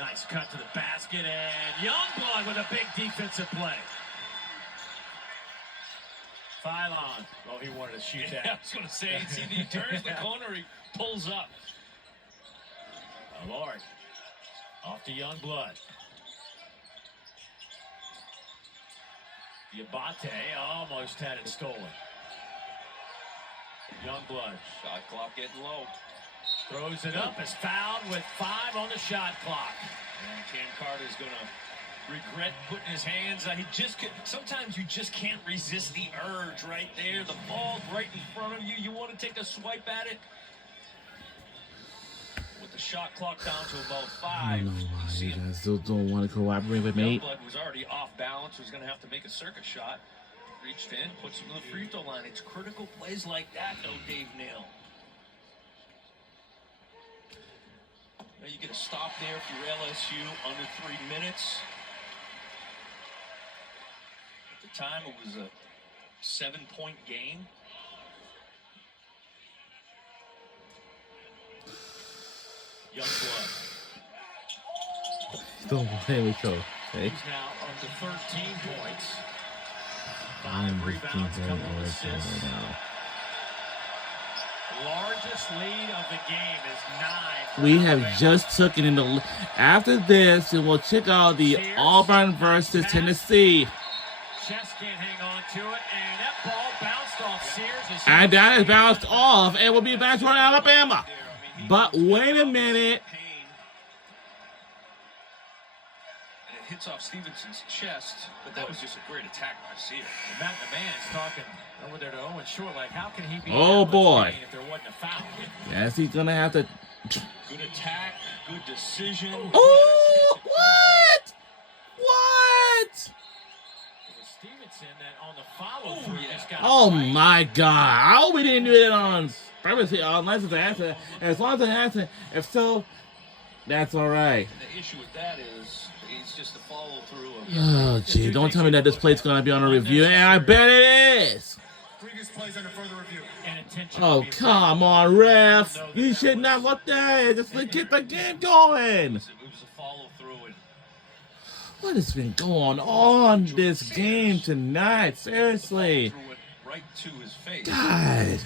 Nice cut to the basket, and Youngblood with a big defensive play. Phylon. Oh, he wanted to shoot that. Yeah, I was going to say, it's either he turns the corner or he pulls up. Oh, Lord. Off to Youngblood. Yabate almost had it stolen. Youngblood. Shot clock getting low. Throws it up, is fouled with 5 on the shot clock. And Cam Carter's going to regret putting his hands on. Sometimes you just can't resist the urge right there. The ball's right in front of you. You want to take a swipe at it. With the shot clock down to about 5. I don't know why you guys still don't want to cooperate with me. Youngblood was already off balance. Was going to have to make a circus shot. Reached in, puts him to the free throw line. It's critical plays like that, though, Dave Neal. Now you get a stop there if you're LSU under 3 minutes. At the time, it was a 7-point game. Youngblood. Don't play with you. Okay. He's now up to 13 points. I'm 5 rebounds, very couple of irritated assists. right now. Largest lead of the game is 9. We have just took it in the. After this, and we'll check out the Auburn versus Tennessee. Chess can't hang on to it, and that ball bounced off Sears. And that is bounced off, and will be back toward Alabama. But wait a minute. And it hits off Stevenson's chest, but that was just a great attack by Sears. Matt the man is talking over there to Owen Short, like how can he be Oh boy. if there wasn't a foul? Yes, he's gonna have to. Good attack, good decision. Oh, what? What? It was Stevenson that on the follow through just got Oh my God! I hope we didn't do it on purpose here, unless it's an accident. As long as it's an accident, if so, that's all right. The issue with that is it's just a follow through. Oh gee! Don't tell me that this play's gonna be on a review, and I bet it is. Previous plays under further review. Oh come on, ref! You should not let that. Just get the game going. It was a follow through. What has been going on this game tonight? Seriously. Right to his face. God.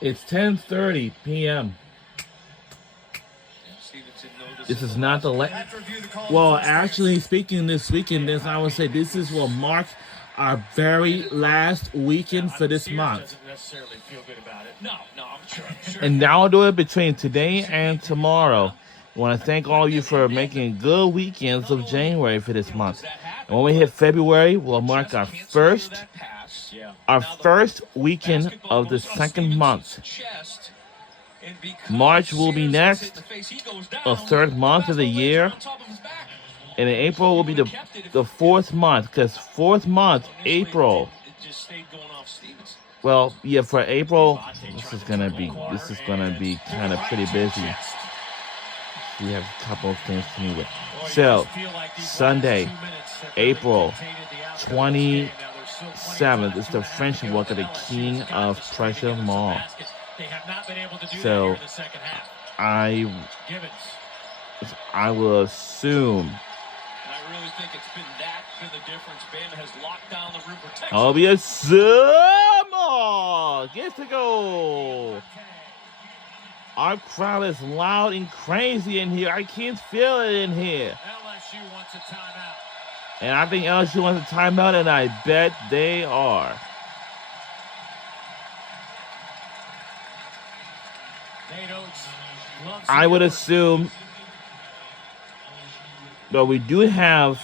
It's 10:30 p.m. This is not the well, actually speaking, this weekend, I would say this will mark our very last weekend for this month. Doesn't necessarily feel good about it. No, I'm sure. And now I'll do it between today and tomorrow. I want to thank all of you for making good weekends of January for this month. And when we hit February, we'll mark our first weekend of the second month. March will be next, the third month of the year. And in April will be the fourth month, because fourth month, April. Well, yeah, for April, this is gonna be kind of pretty busy. We have a couple of things to meet with. So, Sunday, April 27th is the French Walk at the King of Prussia Mall. So, I will assume. I'll be a summer gets to go. Our crowd is loud and crazy in here. I can't feel it in here. LSU wants a timeout. And I think LSU wants a timeout, and I bet they are. I would assume that we do have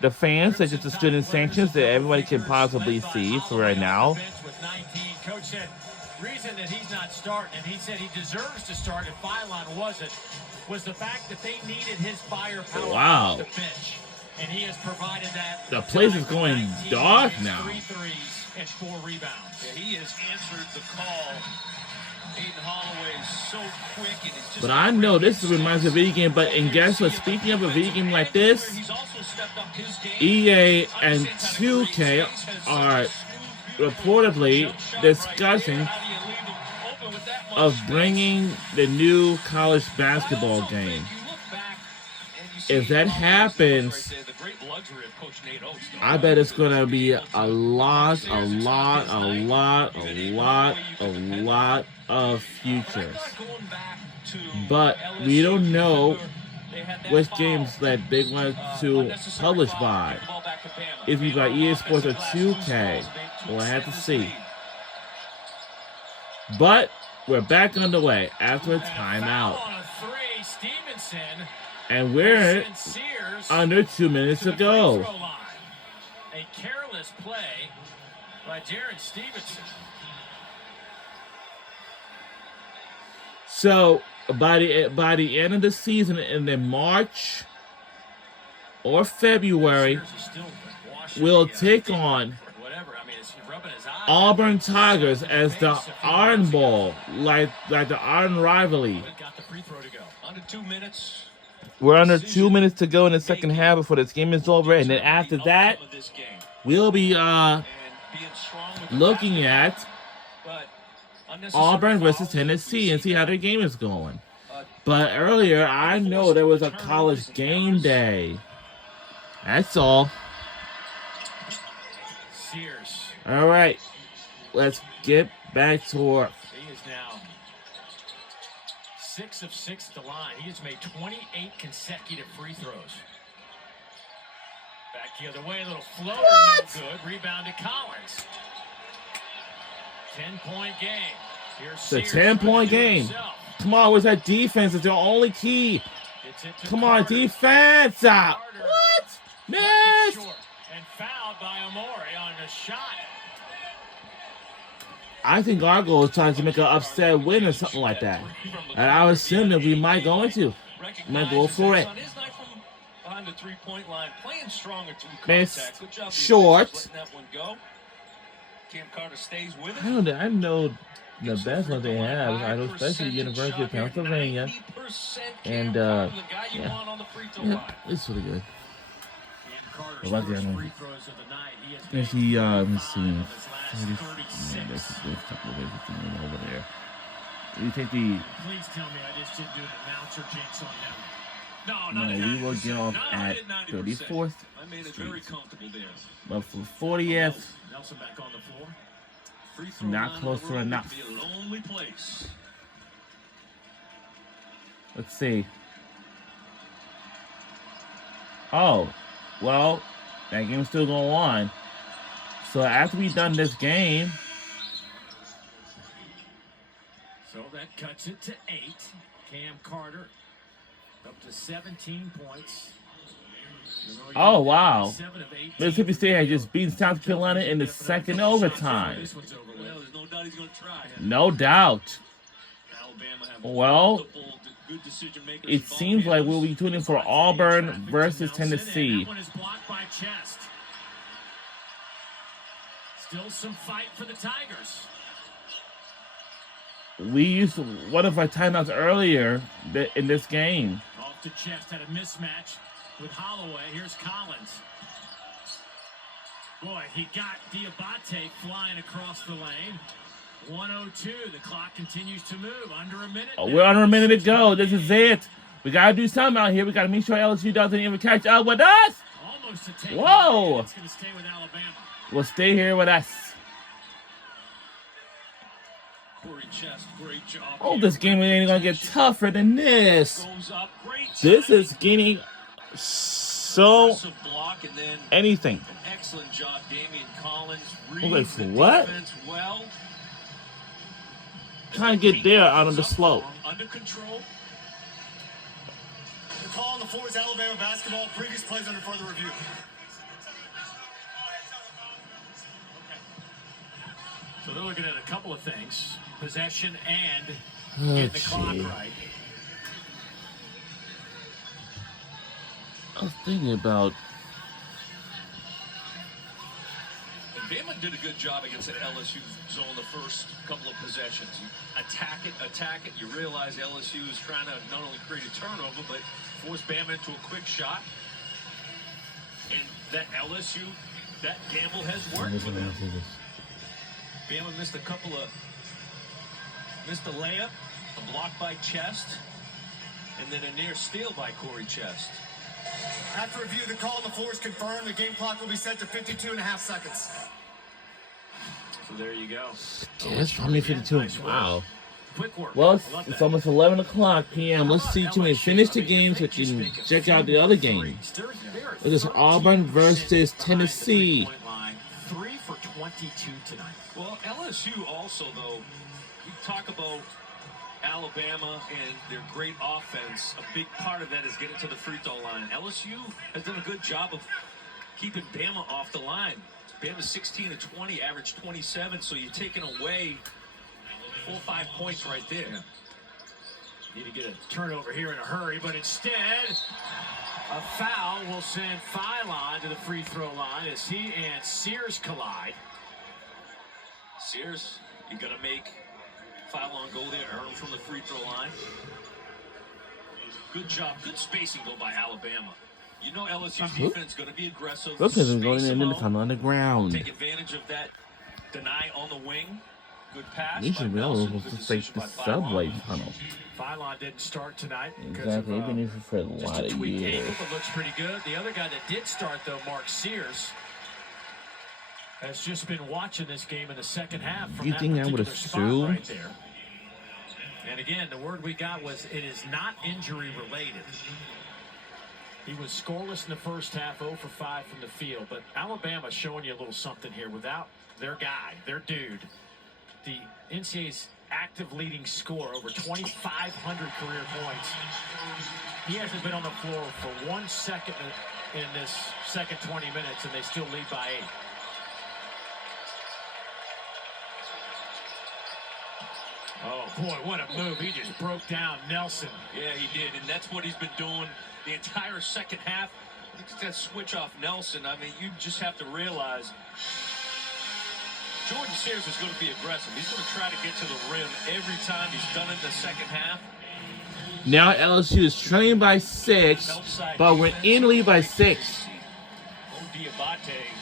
the fans, such as the student sanctions, that everybody can possibly see for right now. Coach said reason that he's not starting, and he said he deserves to start if Phylon wasn't, was the fact that they needed his firepower off the bench. And he has provided that. The place is going dark now. 3 threes and 4 rebounds. Yeah, he has answered the call Aiden Holloway is so quick and it's just But I know this reminds me of a video game. But and guess what? Speaking of a video game like this, he's also stepped up his game. EA and 2K are reportedly discussing of bringing the new college basketball game. If that happens, I bet it's gonna be a lot of futures. But we don't know which games that they want to publish by. If you got EA Sports or 2K, we'll have to see. But we're back underway after a timeout. And we're under 2 minutes to go. A careless play by Darren Stevenson. So by the end of the season, in March or February, we'll take on Auburn Tigers as the Iron Bowl, like the Iron rivalry. Under 2 minutes. We're under 2 minutes to go in the second half before this game is over, and then after that, we'll be looking at Auburn versus Tennessee and see how their game is going. But earlier, I know there was a college game day. That's all. All right, let's get back to work. He is now 6 of 6 at the line. He has made 28 consecutive free throws. Back the other way, a little floater, no good. Rebound to Collins. 10-point game. It's a 10-point game. Come on, where's that defense? It's the only key. Come on, defense! What? Missed! And fouled by Amore on the shot. I think our goal is trying to make an upset win or something like that. And I was assuming that we might go into. Might go for it. Miss short. I know the best one they have. I know especially University of Pennsylvania. And yeah, it's really good. What about the other one? Actually, let me see. There's a couple of everything over there. You take the. Please tell me I just didn't do an announcer jinx on him. No, we will get off at 34th Street. But for 40th, Nelson back on the floor. not close to enough. Let's see. Oh, well, that game's still going on. So after we've done this game, so that cuts it to 8. Cam Carter up to 17 points. Oh, wow. Mississippi State has just beaten South Carolina in the second overtime. No doubt. Well, it seems like we'll be tuning for Auburn versus Tennessee. Still some fight for the Tigers. We used one of our timeouts earlier in this game. Off to chest, had a mismatch with Holloway. Here's Collins. Boy, he got Diabate flying across the lane. 1:02. The clock continues to move. Under a minute. Oh, we're under a minute to go. This is it. We got to do something out here. We got to make sure LSU doesn't even catch up with us. Almost a take. Whoa. It's going to stay with Alabama. Will stay here with us. Oh, this game ain't gonna get tougher than this. This is getting so anything. Excellent job, Damian Collins. Okay, for what? Trying to get there out on the slope. Under control. The call on the floor is Alabama basketball. Previous plays under further review. So they're looking at a couple of things. Possession and getting the clock right. I was thinking about Bama did a good job against the LSU zone the first couple of possessions. You attack it. You realize LSU is trying to not only create a turnover, but force Bama into a quick shot. And that LSU, that gamble has worked for them. Bama missed a layup, a block by Chest, and then a near steal by Corey Chest. After review, the call on the floor is confirmed. The game clock will be set to 52.5 seconds. So there you go. Yes, only 52. Wow. Quick work. Well, it's almost 11 o'clock p.m. Let's see to finish the game so you can check out the other game. It is Auburn versus Tennessee. 3 for 22 tonight. Well, LSU also, though, we talk about Alabama and their great offense. A big part of that is getting to the free throw line. LSU has done a good job of keeping Bama off the line. Bama 16 of 20, average 27, so you're taking away 4 or 5 points right there. Need to get a turnover here in a hurry, but instead, a foul will send Phylon to the free throw line as he and Sears collide. Sears, you got to make Phylon go there, earn from the free throw line. Good job, good spacing though by Alabama. You know LSU's defense is going to be aggressive. Look at them going in and on the ground. Take advantage of that deny on the wing. Good pass. You should be able to take the subway tunnel. Phylon didn't start tonight. Exactly. He's been here for a lot of years. It looks pretty good. The other guy that did start, though, Mark Sears, has just been watching this game in the second half. From You that think I would particular spot assume? right there. And again, the word we got was it is not injury related. He was scoreless in the first half, 0 for 5 from the field. But Alabama showing you a little something here without their guy, their dude. The NCAA's active leading scorer, over 2,500 career points. He hasn't been on the floor for 1 second in this second 20 minutes, and they still lead by 8. Oh, boy, what a move. He just broke down Nelson. Yeah, he did, and that's what he's been doing the entire second half. That switch off Nelson, I mean, you just have to realize Jordan Sears is going to be aggressive. He's going to try to get to the rim every time. He's done it in the second half. Now LSU is trailing by 6, but we're in lead by 6. Diabate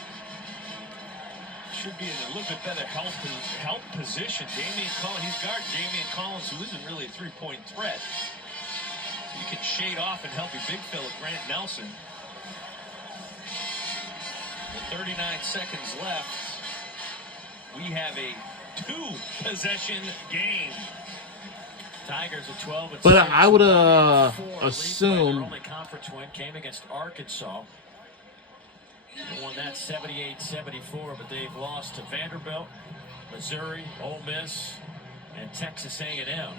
should be in a little bit better health position. Damian Collins, he's guarding Damian Collins, who isn't really a three-point threat. So you can shade off and help your big fella, Grant Nelson. With 39 seconds left, we have a 2-possession game. Tigers at 12 and But 6, I would 4 assume their only conference win came against Arkansas. They won that 78-74, but they've lost to Vanderbilt, Missouri, Ole Miss, and Texas A&M.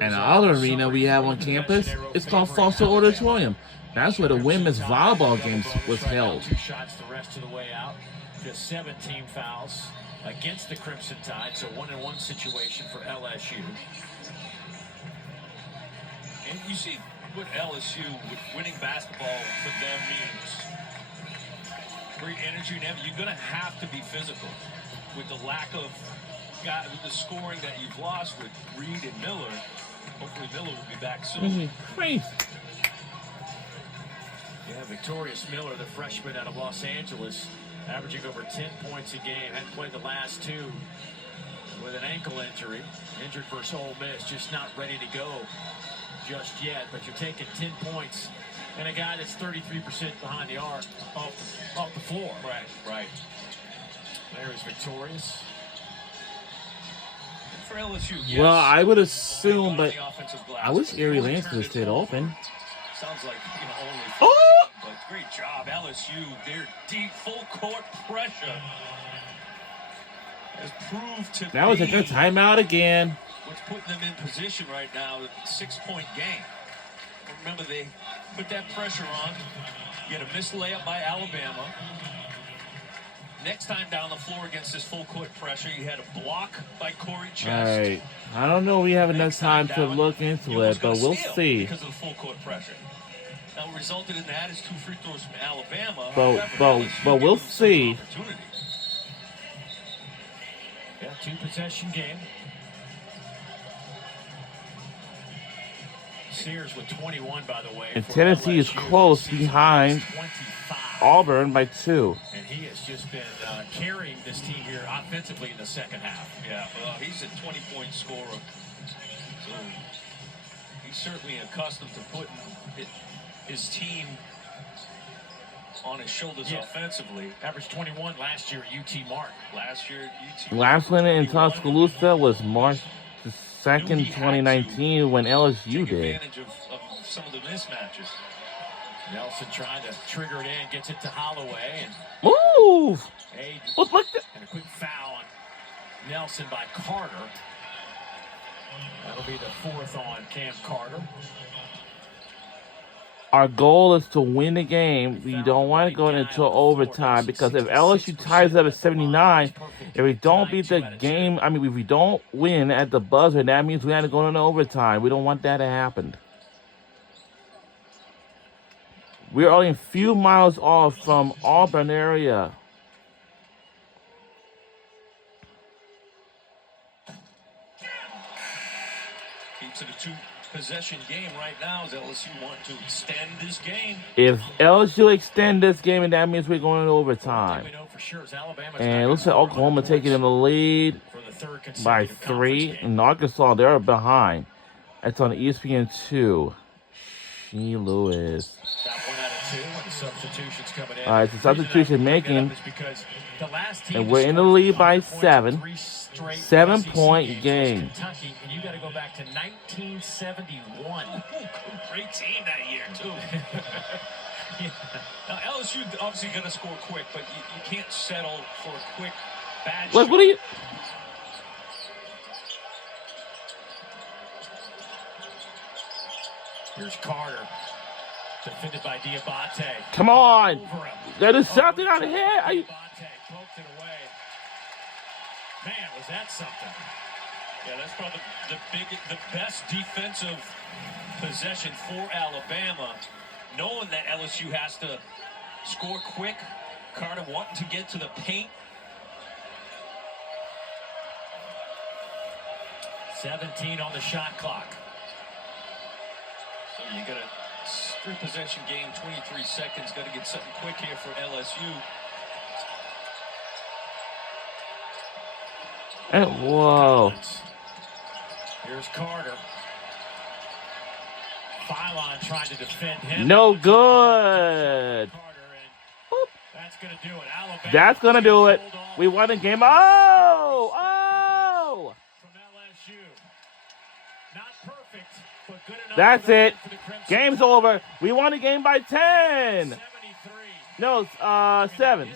and the other arena we have on campus, it's called Foster Auditorium. That's where the women's volleyball games was held. 2 shots the rest of the way out. Just 17 fouls against the Crimson Tide, so 1-1 situation for LSU. And you see what LSU, with winning basketball for them means. Great energy and effort. You're going to have to be physical with the lack of with the scoring that you've lost with Reed and Miller. Hopefully Miller will be back soon. Crazy. Yeah, Victorious Miller, the freshman out of Los Angeles, averaging over 10 points a game. Hadn't played the last 2 with an ankle injury. Injured versus Ole Miss, just not ready to go just yet. But you're taking 10 points and a guy that's 33% behind the arc off the floor. Right. There's Victorious. And for LSU, yes. Well, I would assume, but the offensive glass. I wish Erie Lance could have stayed open. Sounds like only 15, Oh! but great job, LSU. Their deep full court pressure has proved to That was a good timeout again. what's putting them in position right now, a 6-point game. Remember, they put that pressure on. You had a missed layup by Alabama. Next time down the floor against this full court pressure, you had a block by Corey Chest. All right. I don't know if we have enough time to look into it, but we'll see. Because of the full court pressure. Now, what resulted in that is 2 free throws from Alabama. But we'll see. Yeah, 2-possession game. Sears with 21, by the way. And Tennessee is close behind Auburn by 2. And he has just been carrying this team here offensively in the second half. Yeah, well, he's a 20-point scorer. So he's certainly accustomed to putting his team on his shoulders offensively. Averaged 21 last year at UT Martin. Last win in Tuscaloosa was March 2nd, 2019, when LSU did. Advantage of some of the mismatches. Nelson trying to trigger it in, gets it to Holloway, and move. And a quick foul on Nelson by Carter. That'll be the 4th on Cam Carter. Our goal is to win the game. We don't want to go into overtime, because if LSU ties up at 79, if we don't beat the game, if we don't win at the buzzer, that means we have to go into overtime. We don't want that to happen. We're only a few miles off from Auburn area. Keeps it a 2-possession game right now as LSU want to extend this game. If LSU extend this game, and that means we're going to overtime. And it looks like Oklahoma taking in the lead by 3. And Arkansas, they're behind. That's on ESPN 2. She Lewis. All right, so substitution making. And we're in the lead by 7. 7-point game. Kentucky, and you got to go back to 1971. Great team that year, too. Yeah. Now, LSU obviously going to score quick, but you can't settle for a quick bad shot. What are you? Here's Carter, defended by Diabate. Come on. That is something out of here. Diabate poked it away. Man, was that something? Yeah, that's probably the best defensive possession for Alabama, knowing that LSU has to score quick. Carter wanting to get to the paint. 17 on the shot clock. So you got a 3-possession game, 23 seconds. Got to get something quick here for LSU. And whoa. Here's Carter. Phylon trying to defend him. No good. That's going to do it. Alabama. That's going to do it. We won the game. Oh! Oh! From LSU. Not perfect, but good enough. That's it. Game's over. We won the game by 10. 73. No, 7.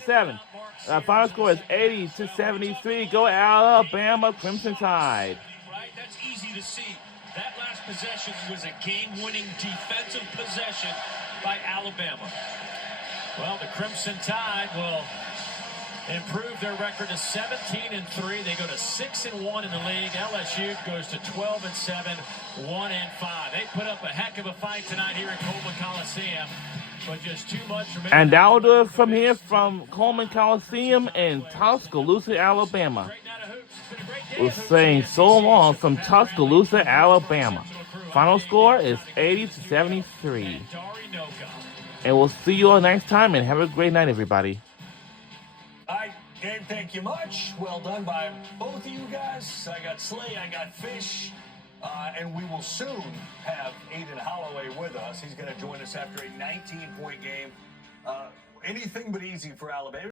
Final score is 80-73. Go Alabama Crimson Tide. Right, that's easy to see. That last possession was a game-winning defensive possession by Alabama. Well, the Crimson Tide will improve their record to 17-3. They go to 6-1 in the league. LSU goes to 12-7, 1-5. They put up a heck of a fight tonight here at Coleman Coliseum. But just too much remaining. And that will do it from here from Coleman Coliseum in Tuscaloosa, Alabama. We're saying so long from Tuscaloosa, Alabama. Final score is 80-73. And we'll see you all next time, and have a great night, everybody. All right, Dave, thank you much. Well done by both of you guys. I got Slay, I got Fish. And we will soon have Aiden Holloway with us. He's going to join us after a 19-point game. Anything but easy for Alabama.